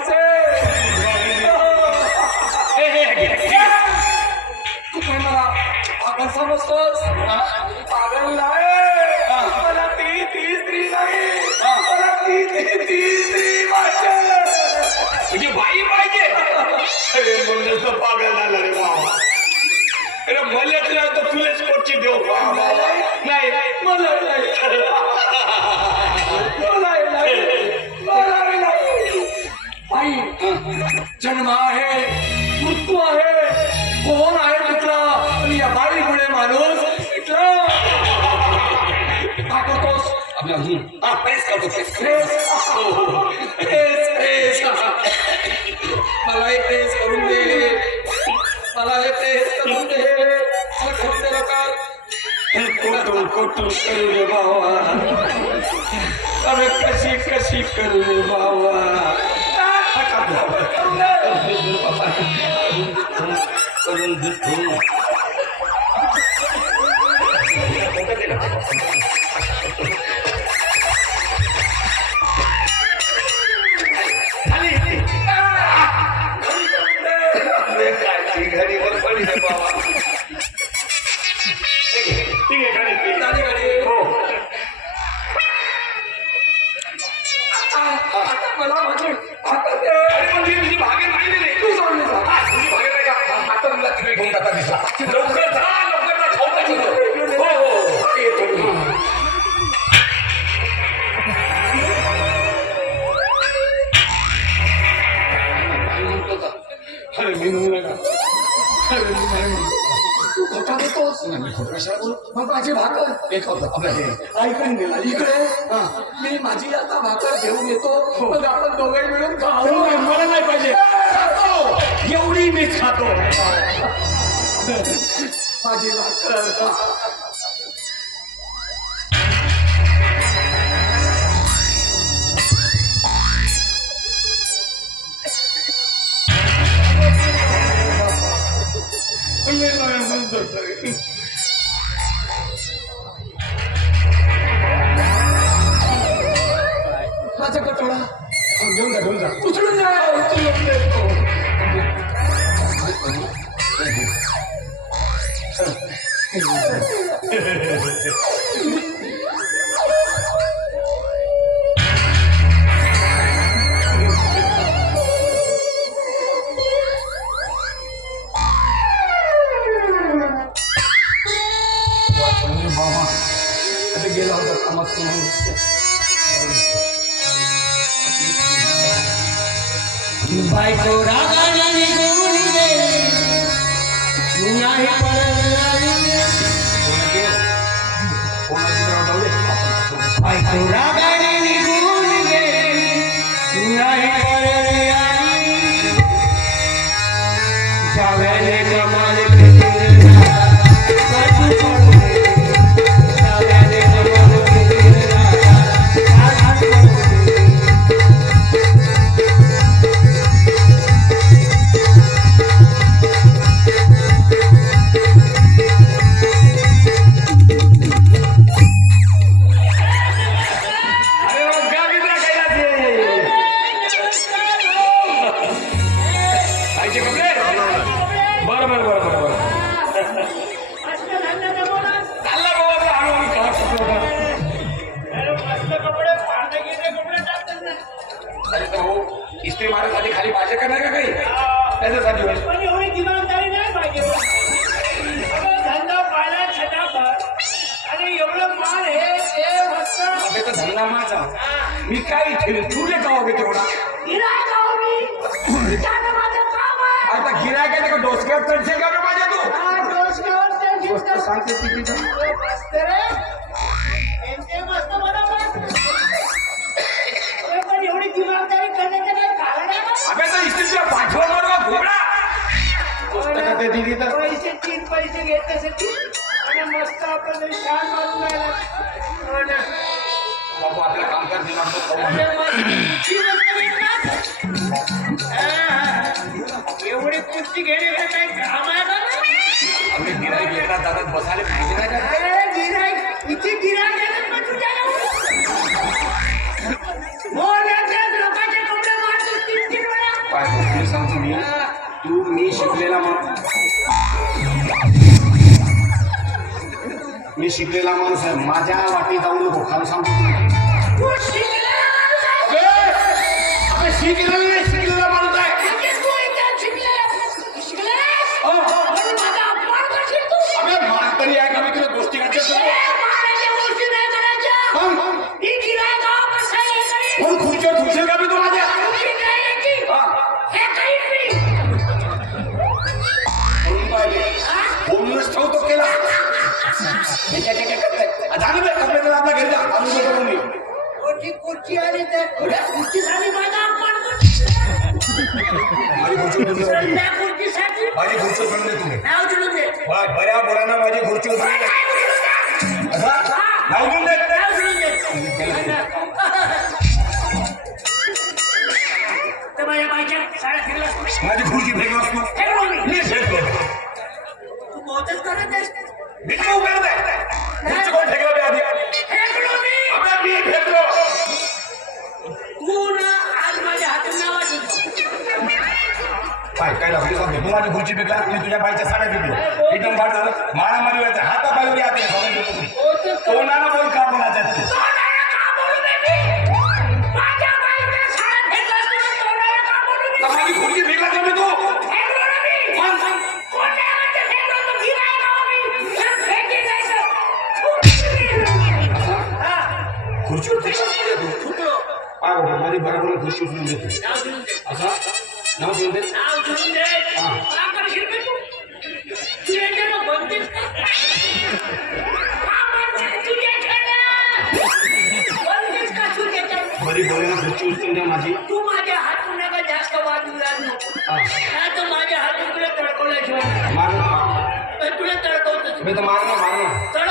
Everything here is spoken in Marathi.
असे तू काय मला पागल समजतोस? पागल नाही, मला ती स्त्री नाही, मला ती स्त्री पाहिजे. म्हणजे बाई पाहिजे. अरे म्हणूनच तो पागल झाला रे बाबा. अरे मलाच नाही तर तुलाच कोणची देऊ बाबा. नाही मला नाही, आई जन्म आहे, मृत्यू आहे, कोण आहे कुठला, आणि या बाळीमुळे माणूस इथला काय करतोस? आपल्या प्रेस करतो प्रेस. प्रेस मला हे प्रेस करून दे, मला हे प्रेस करून दे. मला करून दे लवकर. कोटू करू रे बाबा. अरे कशी करू रे बाबा. करून देतो. घडीवर पडी रे बाबा. ठीक आहे घडी. हो मला माझी तुझी भागे नाही रे. तू सोडली जा. तुझी भागे नाही का? आता तुला तिकडे घेऊन जाता दिसला. लवकर जा खाऊ टाकू. हो येतो. अरे मी म्हणू नका. तू खोटा देतोस. मग माझी भाकर एक होतं आपलं हे ऐकून गेला इकडे. मी माझी आता भाकर घेऊन येतो, मग आपण दोघे मिळून खाऊ. मला नाही पाहिजे. एवढी मी खातो. माझी भाकर माझा कटोळा घेऊन जा. उचलून जा. उचलून देतो. बाबा आता गेला होता कामात. बायको रागाने निघून गेली, नाही परत आली. बायको रागाने निघून गेली, नाही परत आली. जाव्याने कमाल केली, जाव्याने कमाल केली. इस्त्री मारण्यासाठी खाली पाहिजे का नाही का काही त्याच्यासाठी पण एवढी जबाबदारी नाही पाहिजे. धंदा पाहिला छटाफट आणि एवढं माल हे ते मस्त. अबे तर धंदा माझा. मी काय ठेवले तुले गाव तेवढा. गिऱ्हाईक आहो मी. त्यानं माझं काम आहे. आता गिरायक का डोसक्यात चढशील का माझ्या तू. हा, डोसक्यावर ते गोष्ट दिसतं. सांगते किती मस्त रे. यांचे मस्त बरोबर. पण एवढी जबाबदारी करण्याचं काही कारण आहे का? अबे तर इस्त्रीच्या पाठवणार का घोडा. पुस्तकात ते दिली तर पैसे 3 पैसे घेण्यासाठी आणि मस्त आपण छान मारून राहिला. हो ना. बाबू आपल्या कामकाज दिला अरे मस्त कुस्ती मस्त घेतला. एवढी कुस्ती घेण्याचं काही काम आहे का? आपले गिराईक येतात जातात बसायला पाहिजे नाही का. अरे गिऱ्हाईक इथे गिऱ्हाईक येतात पण तुझ्या लोकांचे कपडे मारतो 3-3 वेळा. काय तुला सांगतो मी शिकलेला माणूस आहे. माझ्या वाटी जाऊ नको खाली सांगतो तू शिकलेला माणूस आहे. शिकलेला माणूस आहे. म्हणजे तू इथे शिकलेलास? हो. म्हणून माझा अपमान करशील तू? अबे म्हातारी आहे का मी तुला गोष्टी ए, करते मारायच्या गोष्टी नाही करायच्या. ही गिऱ्हाईकावर कसं हे करीन? पण खुर्चीवर खुर्शील का मी तू माझ्या तुझी नाही याची. हा. हे करीन मी. म्हणून पाहिजे बोलूनच ठेवतो केला जाणं बे कपडे तर आपल्या घरी जा आम्ही भेटतो तुम्ही मोठी खुर्ची आली तर खुर्चीसाठी माझा अपमान करशील. माझी खुर्ची उचलून दे. त्या खुर्चीसाठी माझी खुर्ची उचलून दे तुम्ही नाव दिलं दे. बऱ्या बोरांना माझी खुर्ची उचलून दे असं नाव देऊन दे नाव दिलं दे. तर माझ्या बाईच्या साड्या फिरलास. माझी खुर्ची फेकलास तू फेकलो मी. मी फेकतो तू बहुतच करत आहेस. मी तू उभे राह. खुर्ची कोण फेकला बे आधी फेकलो मी. अबे मी फेकलो तू ना आज माझ्या हातून नावाची काय लागली सांगतो तू माझी खुर्ची फेकला मी तुझ्या बाईच्या साड्या फेकलो एकदम फार झालं मारामारी व्हायचं हाता पायवर आते तोंडानं बोल का बोलायचं ते तोंडाला का बोलू बे मी? माझ्या बाईच्या साड्या फेकलास तू, तोंडाला का बोलू मी? तर माझी खुर्ची फेकला का मी तू फेकलो ना मी. कोण नाही म्हणते फेकलो तर गिऱ्हाईकावर मी. जर फेकीन नाही तर हा. खुर्चीवर फेकला तू फुटलो. काय बोलतो माझी बरोबर खुर्ची उचलून देतो नाव दिलं दे. असं नाव देऊन दे नाव दिलं दे. हा. का करशील बे तू? तू याच्यानं बनतेस का? का बनतेस तू याच्यानं? बनतेस का तू याच्यानं? बरी बोलायला खुर्ची उचलून द्या माझी तू माझ्या हातून नका जास्त वाजू नको. हा. नाही तर माझ्या हातून तुला तडकवल्याशिवाय मार तुला तडकवतो. मार ना तडक